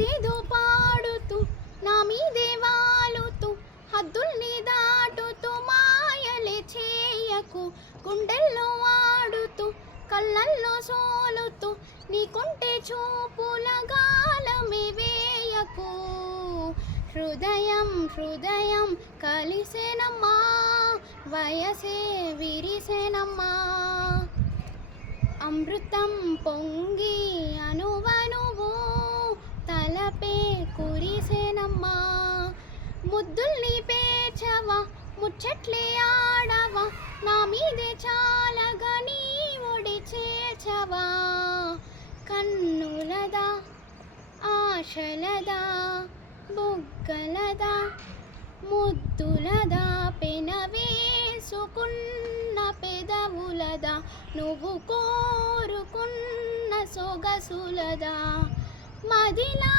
ఏదేదో పాడుతూ నా మీదే వాలుతూ హద్దుల్ని దాటుతూ మాయలే చేయకు, గుండెల్లో వాడుతూ కళ్ళల్లో సోలుతూ నీకుంటే చూపుల గాలమే వేయకు. హృదయం హృదయం కలిసెనమ్మా, వయసే విరిసెనమ్మా, అమృతం పొంగి అనువనువు తలపే కురిసెనమ్మా. ముద్దుల్ని పేచవా, ముచ్చట్లే ఆడవా, నా మీదే చాలగా నీ ఒడి చేర్చవా. కన్నులదా ఆశలదా బుగ్గలదా ముద్దులదా, పెనవేసుకున్న పెదవులదా, నువ్వు కోరుకున్న సొగసులదా, మదిలా